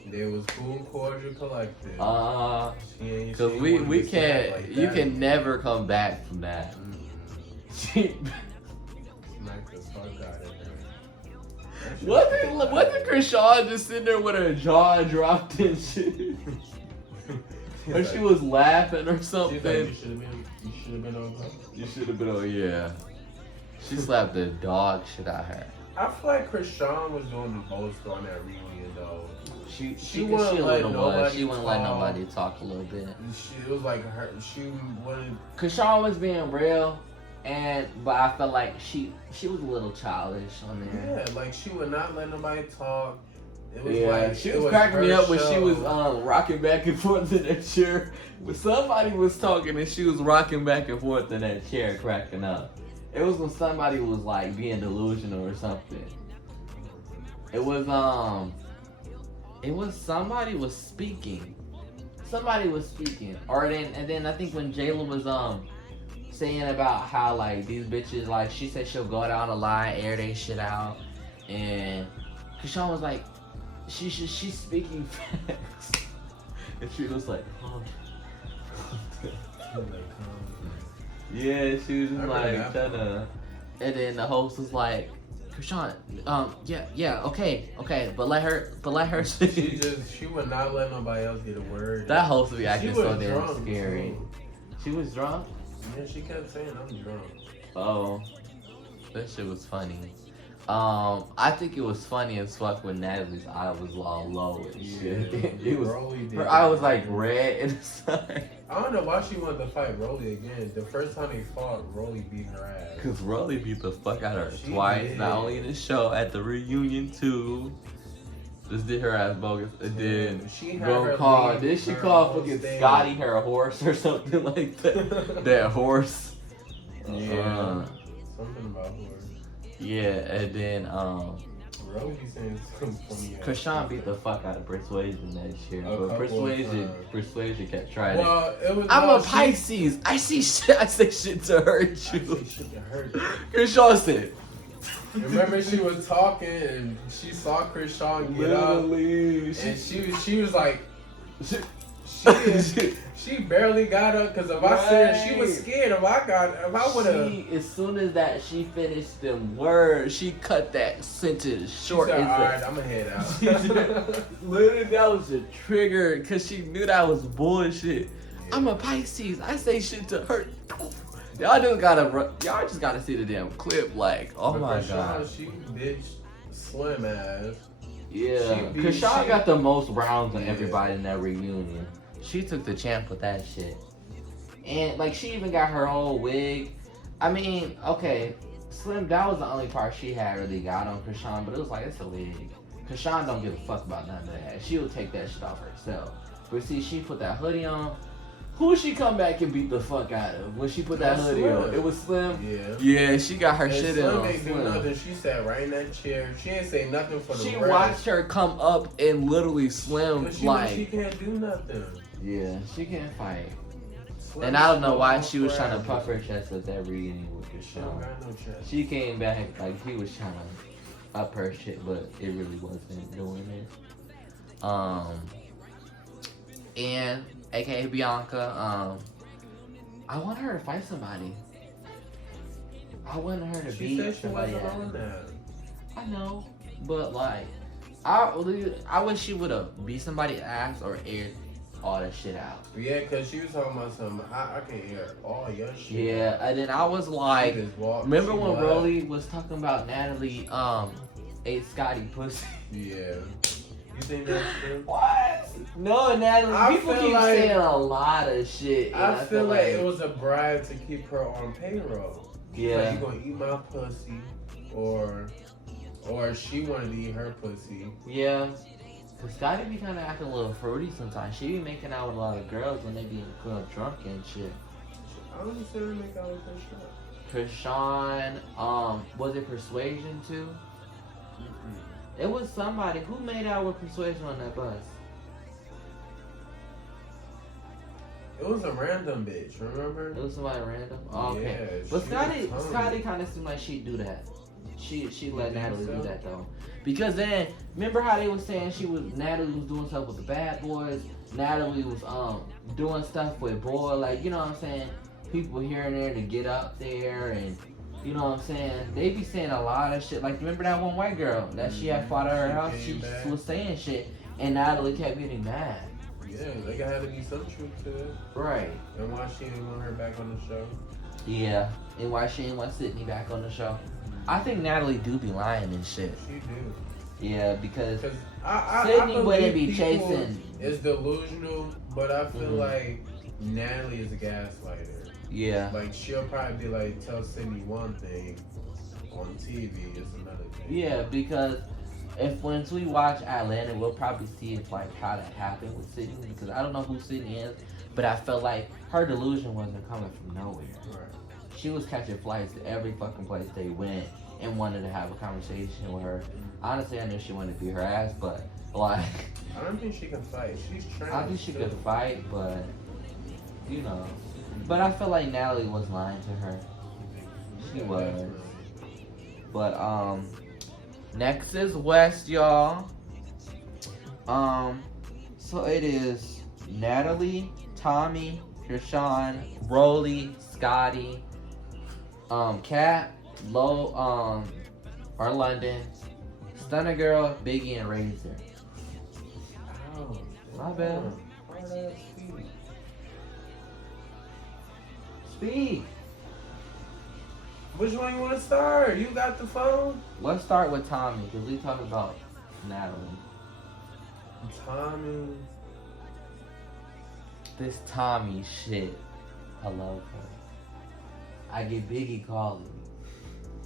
They was cool, cordial, collected. Cause we can't. Like you can never come back from that. She smacked the fuck out of her. Wasn't Krishan just sitting there with her jaw dropped and shit? Or like, she was laughing or something. Like, you should have been on. You should have been on. Yeah. She slapped the dog shit out of her. I feel like Krishan was doing the most on that reunion though. She wouldn't let nobody talk a little bit. It was like her. She wanted. Krishan was being real, but I felt like she was a little childish on there. Yeah, like she would not let nobody talk. It was like, she was cracking me up when she was rocking back and forth in that chair. When somebody was talking and she was rocking back and forth in that chair, cracking up. It was when somebody was like being delusional or something. It was somebody was speaking. Somebody was speaking. And then I think when Jayla was saying about how like these bitches, like she said she'll go down the line, air they shit out, and Krishan was like, she's speaking facts. And she was like, yeah, she was just like, shut up. And then the host was like, Krishan, okay, but let her she would not let nobody else get a word. That host would be acting so damn scary. Too. She was drunk? Yeah, she kept saying I'm drunk. Oh. That shit was funny. I think it was funny as fuck when Natalie's eye was all low and shit. It was Rollie did her eye was that. like red and sun. I don't know why she wanted to fight Rollie again. The first time they fought, Rollie beat her ass. Cause Rollie beat the fuck out of her She twice, did. not only in the show, at the reunion too. Just did her ass bogus. And then she had go her call. leave Did she her call on fucking stage. Scotty her a horse or something like that? That horse. Yeah. Something about her. Yeah, and then Rollie be saying something funny. Krishan beat the fuck out of Persuasion that year, A but couple of Persuasion kept trying. Well, it was. I'm no, a Pisces. I see shit. I say shit to hurt I say you. shit to hurt. Krishan said. Remember, she was talking and she saw Krishan get up, Literally, and she was like, she- she barely got up because if I said she was scared. If I would have. As soon as that she finished them words, she cut that sentence short. All and right, said, I'm gonna head out. literally, that was a trigger because she knew that was bullshit. Yeah. I'm a Pisces. I say shit to hurt. Y'all just gotta see the damn clip. Like, oh But my Krishan, god. she bitch slim ass. Yeah, Krishan got the most rounds on everybody in that reunion. She took the champ with that shit. And, like, she even got her whole wig. I mean, okay, Slim, that was the only part she had really got on Krishan, but it was like, it's a wig. Krishan don't give a fuck about none of that. She'll take that shit off herself. But see, she put that hoodie on. Who she come back and beat the fuck out of when she put that hoodie Slim. on? It was Slim? Yeah. Yeah, she got her And shit in Slim on ain't do Slim. nothing. She sat right in that chair. She ain't say nothing for the She rest. watched her come up and literally Slim, But she like, can't do nothing. yeah, she can't fight. Slim And I don't know is why so she was trying to fragile. puff her chest with that reunion with She don't Krishan. got no chest. She came back like he was trying to up her shit, but it really wasn't doing it. And aka Bianca, I want her to fight somebody. I want her to She beat said she somebody. wasn't else. on that. I know, but like, I wish she would have beat somebody's ass or aired all that shit out. Yeah, because she was talking about something. I can hear all your shit. Yeah, and then I was like, She just walked- remember she when left. Rollie was talking about Natalie ate Scotty pussy? Yeah. You think that's true? What? No, Natalie. I People feel keep like- saying a lot of shit. And I feel like it was a bribe to keep her on payroll. Yeah. Like, you gonna eat my pussy, or she wanted to eat her pussy. Yeah. Cause Scotty be kind of acting a little fruity sometimes. She be making out with a lot of girls when they be drunk and shit. I don't see her make out with her shit. Krishan, was it Persuasion too? It was somebody who made out with Persuasion on that bus. It was a random bitch, remember? It was somebody random. Oh, okay. Yeah, But she Scotty was hungry. kind of seemed like she'd do that. She let think Natalie so? do that though, because then remember how they was saying Natalie was doing stuff with the bad boys. Natalie was doing stuff with boy, like, you know what I'm saying. People here and there to get up there, and you know what I'm saying. They be saying a lot of shit. Like, remember that one white girl that she had fought at her house? She She came back. was saying shit, and Natalie kept getting mad. Yeah, there had to be some truth to it. Right. And why she didn't want her back on the show? Yeah. And why she didn't want Sydney back on the show? I think Natalie do be lying and shit. She do. Yeah, because Cause I Sydney believe wouldn't be people chasing. is delusional, but I feel Mhm. like Natalie is a gaslighter. Yeah. Like, she'll probably be like, tell Sydney one thing on TV, it's another thing. Yeah, because once we watch Atlanta, we'll probably see it's like how that happened with Sydney. Because I don't know who Sydney is, but I felt like her delusion wasn't coming from nowhere. Right. She was catching flights to every fucking place they went and wanted to have a conversation with her. Honestly, I knew she wanted to beat her ass, but like, I don't think she can fight. She's trained. I think she too. could fight, but you know. But I feel like Natalie was lying to her. She Yeah, was. definitely. But next is West, y'all. So it is Natalie, Tommy, Krishan, Rollie, Scotty, Kat, Low, or London, Stunner Girl, Biggie, and Razor. Ow. My bad. Hard ass feet. Speak. Which one you want to start? You got the phone? Let's start with Tommy, because we talked about Natalie. Tommy. This Tommy shit. I love her. I get Biggie calling me.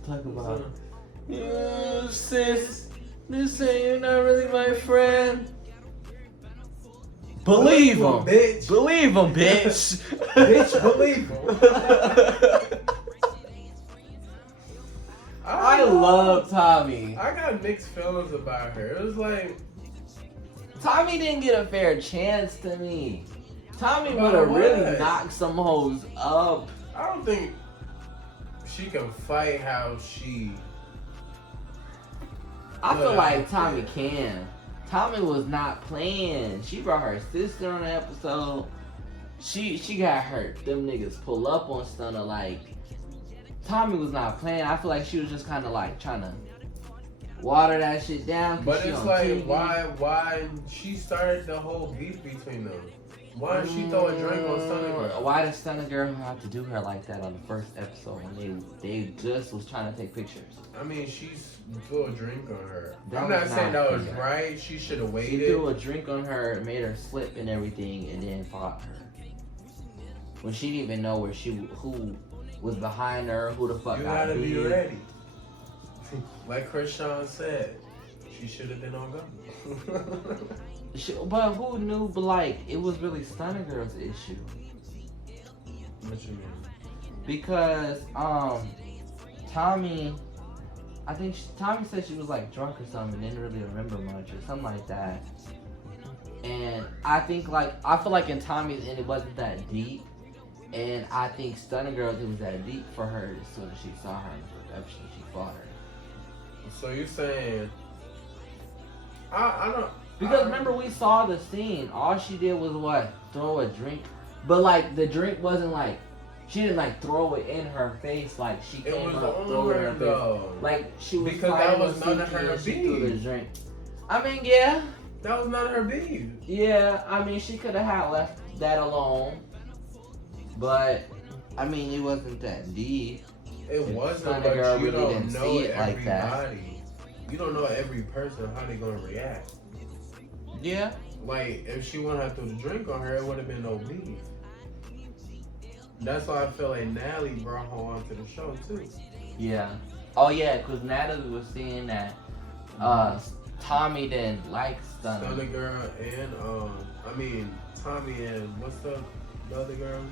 Talk about it. Sis, you say you're not really my friend. Believe him, bitch. Believe him, bitch. Bitch, believe him. I love Tommy. I got mixed feelings about her. It was like Tommy didn't get a fair chance to me. Tommy would About have really what? knocked some hoes up. I don't think she can fight how she. I feel Yeah, like Tommy yeah. can. Tommy was not playing. She brought her sister on the episode. She got hurt. Them niggas pull up on Stunner like Tommy was not playing. I feel like she was just kind of like trying to water that shit down. But she it's on like TV. why she started the whole beef between them? Why did she throw a drink on Stunner Girl? Why did Stunner Girl have to do her like that on the first episode when they just was trying to take pictures? I mean, she's threw a drink on her. That I'm was not saying that was fair. right. She should have She waited. threw a drink on her, made her slip and everything, and then fought her. When she didn't even know who was behind her, who the fuck You got gotta be beat. ready. Like Krishan said, she should have been on go. But who knew? But like, it was really Stunner Girl's issue What you mean? because Tommy, I think Tommy said she was like drunk or something, didn't really remember much or something like that. And I think I feel like in Tommy's end it wasn't that deep, and I think Stunner Girls it was that deep for her as soon as she saw her in the first episode she fought her. So you saying? I don't. Because remember we saw the scene. All she did was what? Throw a drink. But like the drink wasn't like she didn't like throw it in her face like she It came was up, on throw it in her her though. face. Like she was Because that fighting was with none of Suki her and she threw the beef. drink. I mean, yeah. That was not her beef. Yeah, I mean she could have had left that alone. But I mean it wasn't that deep. It wasn't, Stunner but Girl you really don't didn't know see it like that. everybody. You don't know every person how they gonna react. Yeah. Like if she wouldn't have threw the drink on her, it would have been no beef. That's why I feel like Natalie brought her onto the show too. Yeah. Oh yeah, because Natalie was saying that Tommy didn't like Stunner. Stunner Girl and I mean Tommy and what's the other girl?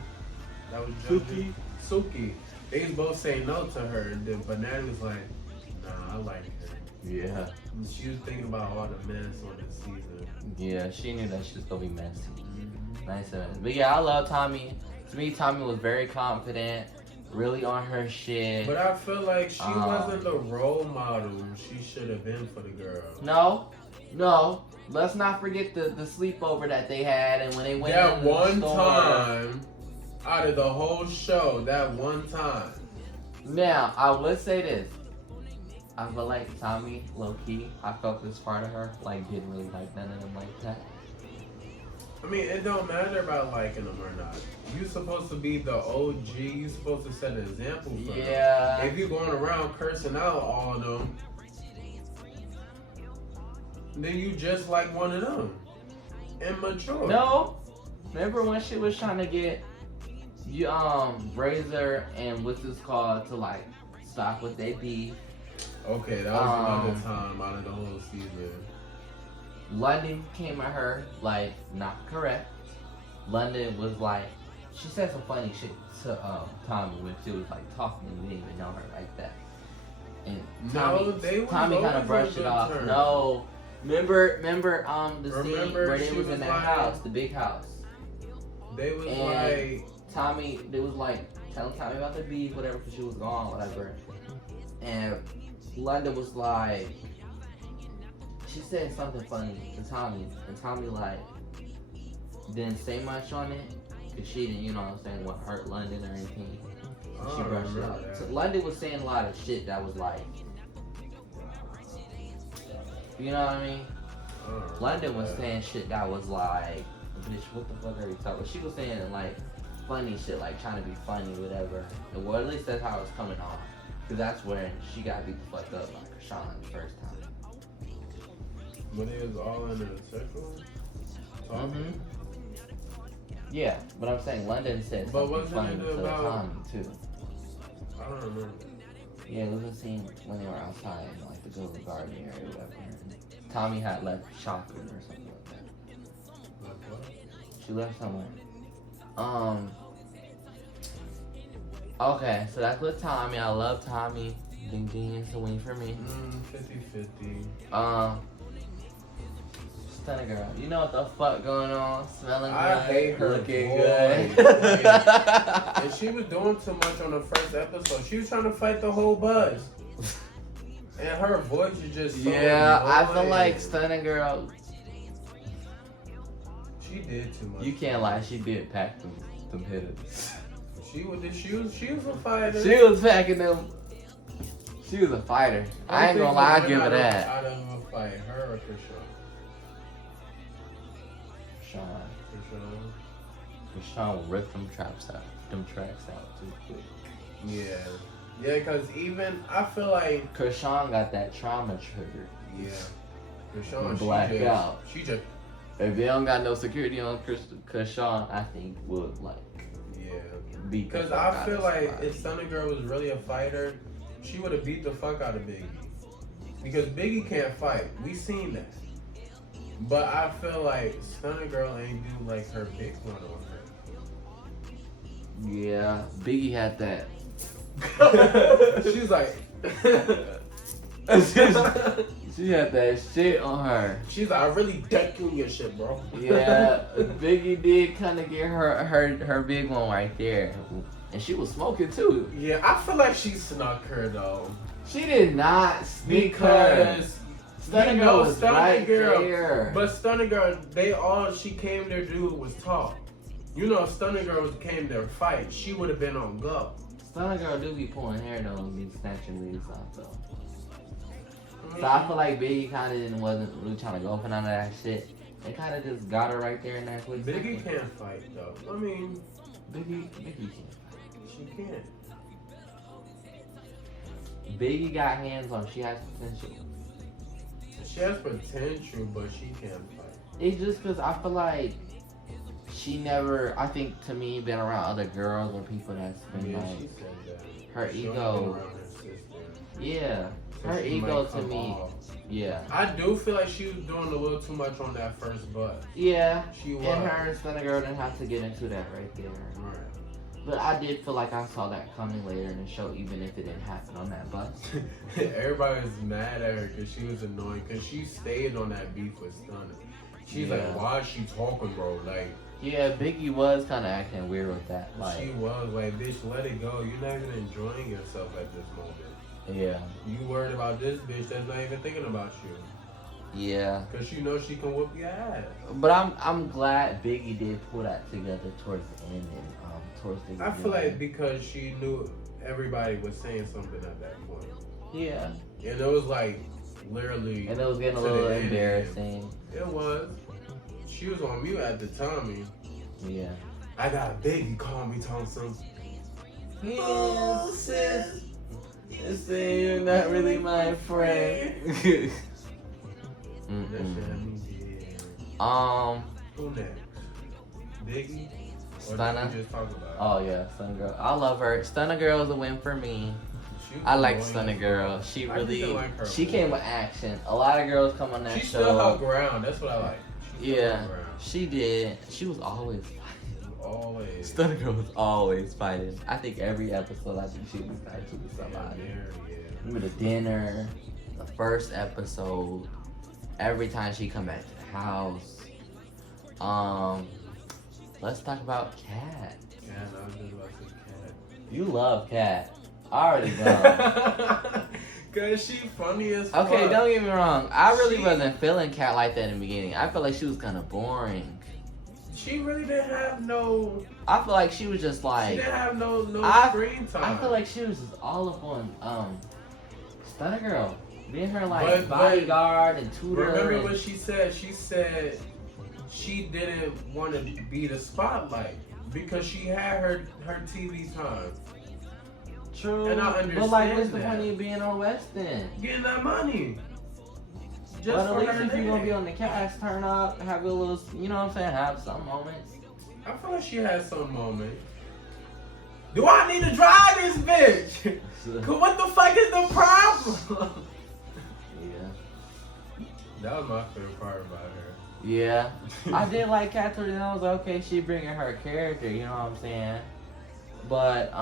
That was judging? Suki. They was both saying no to her, and then but Natalie was like, nah, I like her. Yeah. And she was thinking about all the mess on this season. Yeah, she knew that she was gonna be messy. Nice of it. But yeah, I love Tommy. To me, Tommy was very confident, really on her shit. But I feel like she wasn't the role model she should have been for the girl. No. Let's not forget the sleepover that they had and when they went That in the one store. time, out of the whole show, that one time. Now, I would say this. I feel like Tommy, low-key, I felt this part of her, like, didn't really like none of them like that. I mean, it don't matter about liking them or not. You supposed to be the OG. You supposed to set an example for them. Yeah. If you going around cursing out all of them, then you just like one of them. Immature. No. Remember when she was trying to get Razor and what's this called to like stop with they beef? Okay, that was another time out of the whole season. London came at her like not correct. London was like, she said some funny shit to Tommy when she was like talking and didn't even know her like that. And Tommy kind of brushed it off. Term. No, remember the scene where they she was in that like, house, the big house. They was And like Tommy, they was like telling Tommy about the beef, whatever, because she was gone, whatever. And London was like, she said something funny to Tommy, and Tommy like didn't say much on it, because she didn't, you know what I'm saying, what hurt London or anything. She brushed it off. So London was saying a lot of shit that was like, you know what I mean? London was saying shit that was like, bitch, what the fuck are you talking about? She was saying like funny shit, like trying to be funny, whatever. Well, at least that's how it's coming off. Cause that's where she got beat the fuck up by Krishan the first time. When it was all in a circle? Mm-hmm. Yeah, but I'm saying London said But something wasn't funny it to about- Tommy too. I don't remember. Yeah, it was a scene when they were outside in like the Google Garden area or whatever. And Tommy had left chocolate or something like that. Like what? She left somewhere. Okay, so that's with Tommy. I love Tommy. Ding ding, it's a win for me. 50-50. Stunning girl. You know what the fuck going on? Smelling good. I hate her Looking voice. good. And she was doing too much on the first episode. She was trying to fight the whole buzz. And her voice is just so Yeah, I feel annoying. like Stunning girl. She did too much. You can't lie, she did pack them hitters. She was a fighter. She was packing them. She was a fighter. I ain't gonna lie, I'll give her that. Out of a fight, her or Krishan? Krishan will rip them tracks out too quick. Yeah. Yeah, because even, I feel like, Krishan got that trauma trigger. yeah. Krishan, Black out. She just, If they don't got no security on Krishan, I think would like yeah. beat the Because fuck I out feel of like somebody. if Stunning Girl was really a fighter, she would have beat the fuck out of Biggie. Because Biggie can't fight. We seen that. But I feel like Stunning Girl ain't do like her big one on Yeah, Biggie had that. her. She's like, She had that shit on her. she's like, I really deck you in your shit, bro. Yeah, Biggie did kind of get her big one right there, and she was smoking too. Yeah, I feel like she snuck her though. She did not sneak her. Because Stunning Girl was right there. But Stunning Girl, all she came there to do was talk. You know, if Stunning Girl came there to fight, she would have been on go. Stunning Girl do be pulling hair though and be snatching wigs off though. So I feel like Biggie kind of wasn't really trying to go for none of that shit. They kind of just got her right there in that quick Biggie second. can't fight though. I mean, Biggie can't. she can't. Biggie got hands on. She has potential. She has potential, but she can't fight. It's just because I feel like she never, I think to me, been around other girls or people that's been Yeah, like, she said that. her She ego. only been around her sister. Yeah, So her she ego might to come me, off. yeah. I do feel like she was doing a little too much on that first butt. Yeah, She was. and her and Stunning Girl didn't have to get into that right there. Right. But I did feel like I saw that coming later in the show, even if it didn't happen on that bus. Everybody was mad at her because she was annoying because she stayed on that beef with Stunner. She's Yeah. like, why is she talking, bro? Like, Yeah, Biggie was kind of acting weird with that. Like, she was like, bitch, let it go. You're not even enjoying yourself at this moment. yeah, You worried about this bitch that's not even thinking about you. yeah. Because she knows she can whoop your ass. But I'm glad Biggie did pull that together towards the end and towards the I feel beginning. like because she knew everybody was saying something at that point. Yeah, And it was like, literally. and it was getting a to the little end. embarrassing. It was. She was on mute at the time. Yeah. I got a Biggie call me Thompson. Oh, sis. You say you're not really my friend. That shit Mm-mm. had me dead. Who next? Biggie? Or Stunner. did we just talk about it? Oh yeah, Stunner Girl. I love her. Stunner Girl is a win for me. She was I like annoying Stunner as Girl. fuck. She I really, didn't like her she voice. came with action. A lot of girls come on that She show. stood her ground. That's what I like. She stood Yeah, her ground. she did. She was always fighting. Always. Stunner Girl was always fighting. I think every episode, I think she was fighting with Yeah, somebody. yeah. Remember the dinner, the first episode, every time she come back to the house. Let's talk about Kat. Yeah, I was just about to say You love Kat. I already know. Cat. Cause she funny as fuck. Okay, don't get me wrong. I really She- wasn't feeling Kat like that in the beginning. I felt like she was kind of boring. She really didn't have no. I feel like she was just She like. didn't have no I- screen time. I feel like she was just all up on Stunner Girl, being her like But- bodyguard and tutor. Remember and- what she said? She said she didn't want to be the spotlight because she had her TV time. True. And I understand But like, what's the that. point of you being on West then? Getting that money. Just But for at least her if you're gonna be name. on the cast, turn up, have a little, you know what I'm saying, have some moments. I feel like she has some moment. Do I need to drive this bitch? Cause what the fuck is the problem? Yeah. That was my favorite part about her. Yeah. I did like Catherine. I was like, okay, she bringing her character, you know what I'm saying? But,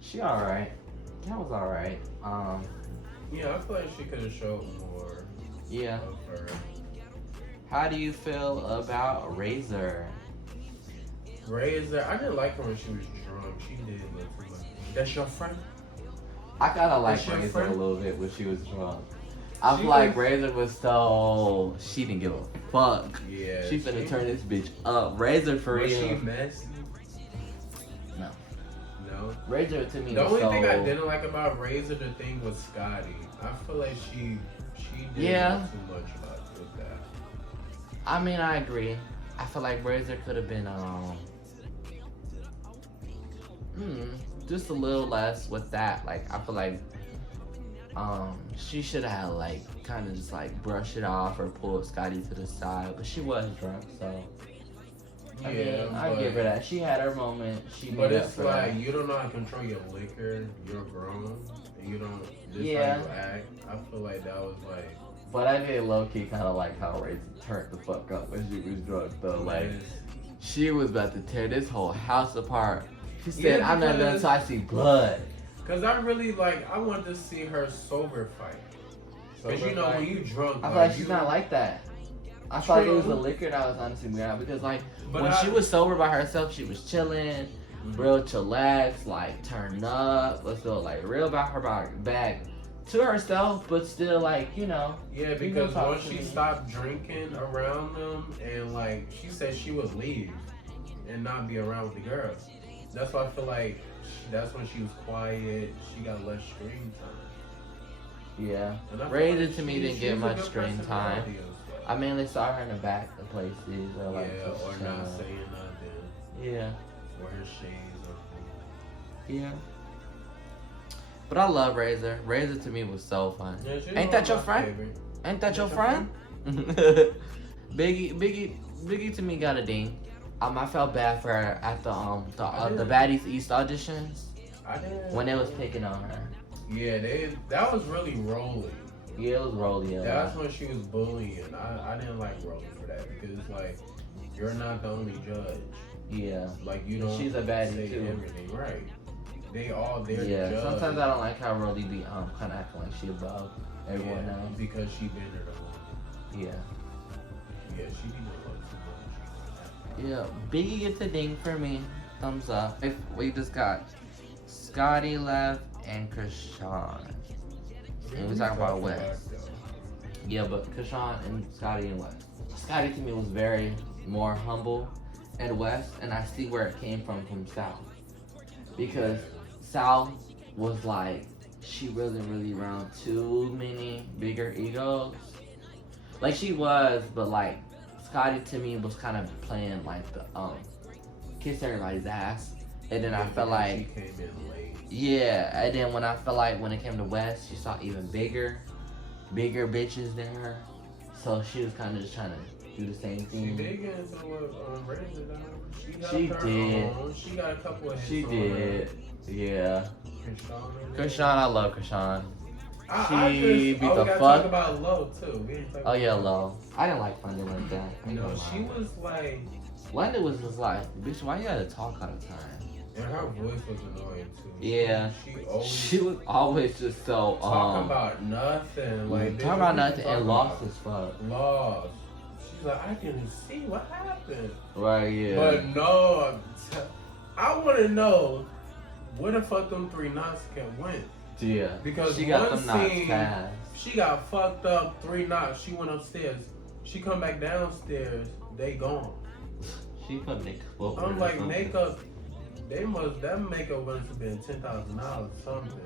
she alright. That was alright. Yeah, I feel like she could have showed more Yeah. of her. How do you feel about Razor? Razor, I didn't like her when she was drunk. She did look too much. That's your friend? I kind of like Is she a Razor friend? a little bit when she was drunk. I She feel like was- Razor was so, she didn't give a fuck. Yeah. She finna turn this bitch up. Razor for Was real. she messy? No. No. Razor to me The was only so... thing I didn't like about Razor, the thing was Scotty. I feel like she did Yeah. too much with that. I mean, I agree. I feel like Razor could have been, just a little less with that. Like, I feel like, she should have, like, kind of just, like, brush it off or pull Scotty to the side. But she was drunk, so... I mean, I give her that. She had her moment. She But made up it's for like, that. you don't know how to control your liquor. You're grown. And you don't, this Yeah. how you act. I feel like that was like... But I did low-key kind of like how Razor turned the fuck up when she was drunk, though. Like, she was about to tear this whole house apart. She said, Yeah, I'm not done because- until I see blood. Because I really, like, I want to see her sober fight. Because, you know, when you drunk, I feel like she's you, not like that. I feel like it was True. the liquor that was honestly weird out because like But when I- she was sober by herself, she was chilling, real chillax, like turned up, let's go like real about her back to herself, but still like you know. Yeah, You can because talk once to she me. stopped drinking around them, and like she said she would leave and not be around with the girls. That's why I feel like that's when she was quiet. She got less screen time. Yeah, And I feel Razor like to me she- didn't she's get a much good screen time. personality and stuff. I mainly saw her in the back of places or like yeah, just or not chilling. saying nothing, Yeah, wearing shades or yeah. But I love Razor. Razor to me was so fun. yeah, she's Ain't one that of your my friend? favorite. Ain't that your Ain't friend? Biggie to me got a ding. I felt bad for her at the Baddies East auditions I didn't. when they was picking on her. Yeah, that was really Rollie. Yeah, it was Rollie. Yeah. That's when she was bullying. I didn't like Rollie for that because it's like you're not the only judge. Yeah. Like you don't. She's a baddie, say too. everything right. They all there to Yeah. judge. Sometimes I don't like how Rollie be kind of acting like she above everyone else. because she been there the whole. Yeah. Yeah, she be doing too much. Yeah. Biggie gets a ding for me. Thumbs up. If we just got Scotty left and Krishan. And we talking about West. Yeah, but Krishan and Scotty and West. Scotty to me was very more humble and West, and I see where it came from South. Because South was like, she wasn't really around too many bigger egos. Like she was, but like Scotty to me was kind of playing like the kiss everybody's ass. And then I felt like she came in late. yeah, and then when I felt like when it came to West, she saw even bigger bitches than her. So she was kind of just trying to do the same She thing. did get into what Razor done. She got her did. own. She got a couple of hits She on did. Yeah. her. Krishan, I love Krishan. I She just, beat we the gotta fuck- talk about Low too. We ain't talking Oh yeah, about Lo. I didn't like London like that. I ain't No, gonna she lie. was like, London was just like, bitch, why you gotta talk all the time? and her voice was annoying too. Yeah. She was always just so talking about nothing. Like talking about nothing and lost as fuck. Lost. She's like, I didn't see what happened. Right, yeah. But no, I want to know where the fuck them 3 knots went. Yeah. Because she got one them knots scene, fast. she got fucked up 3 knots. She went upstairs. She come back downstairs. They gone. She put makeup over I'm it or like, something. makeup. That makeup must have been $10,000 or something.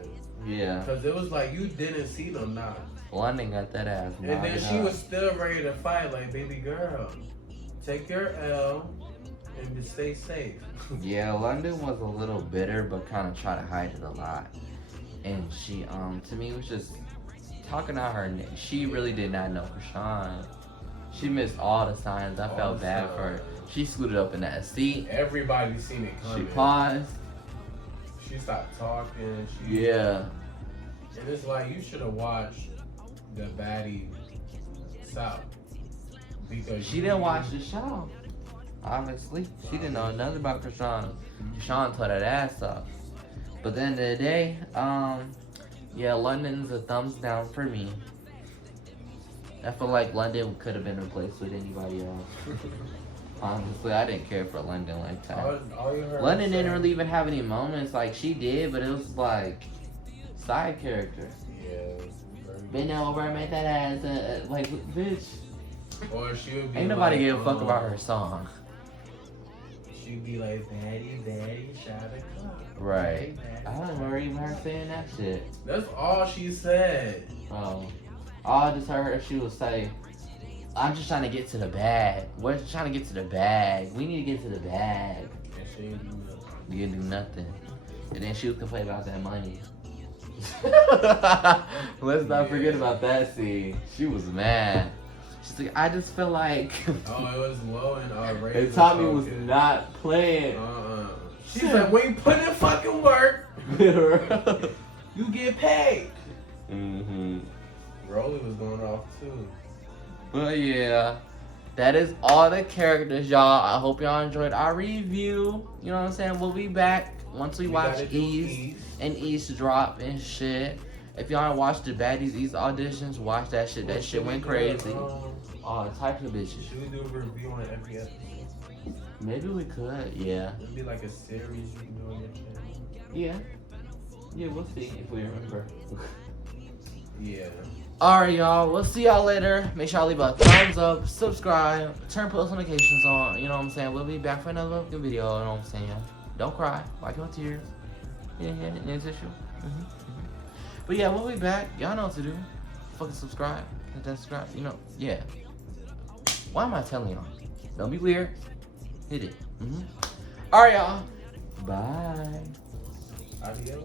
Yeah. Because it was like you didn't see them knots. London got that ass. And then knocked she out. was still ready to fight. Like, baby girl, take your L. and to stay safe. Yeah, London was a little bitter, but kind of tried to hide it a lot. And she, to me, was just talking out her neck. She really did not know Krishan. She missed all the signs. I felt bad for her. She scooted up in that seat. Everybody seen it coming. She paused. She stopped talking. Yeah. And it's like, you should have watched the Baddies South. Because She didn't watch the show. Obviously. She didn't know nothing about Krishan. Krishan tore that ass off. But at the end of the day, yeah, London's a thumbs down for me. I feel like London could have been replaced with anybody else. Honestly, I didn't care for London like that. all you heard London didn't really even have any moments. Like, she did, but it was like side character. Yeah. Been over and made that ass, like, bitch. Or she would be Ain't nobody like, give a fuck about her song. She'd be like, Baddie, shot a clock. Right. I don't remember even her saying that shit. That's all she said. Oh. All I just heard her, she would say, I'm just trying to get to the bag. We're just trying to get to the bag. We need to get to the bag. And she didn't do nothing. You didn't do nothing. And then she would complain about that money. Let's not forget about that scene. She was mad. She's like, I just feel like. Oh, it was low and outrageous. And Tommy was not playing. She said, when you put in fucking work, you get paid. Mm-hmm. Rollie was going off too. But yeah, that is all the characters, y'all. I hope y'all enjoyed our review. You know what I'm saying? We'll be back once we watch East and East drop and shit. If y'all watched the Baddies East auditions, watch that shit. That shit went crazy. All types of bitches. Should we do a review on every episode? Maybe we could, yeah. It'd be like a series you can do on your channel. Yeah. Yeah, we'll see if we remember. Yeah. Alright, y'all. We'll see y'all later. Make sure y'all leave a thumbs up, subscribe, turn post notifications on. You know what I'm saying? We'll be back for another video. You know what I'm saying? Don't cry. Wipe your tears. Yeah, need tissue. But yeah, we'll be back. Y'all know what to do. Fucking subscribe. Hit that subscribe. You know, yeah. Why am I telling y'all? Don't be weird. Hit it. Alright, y'all. Bye. Adios.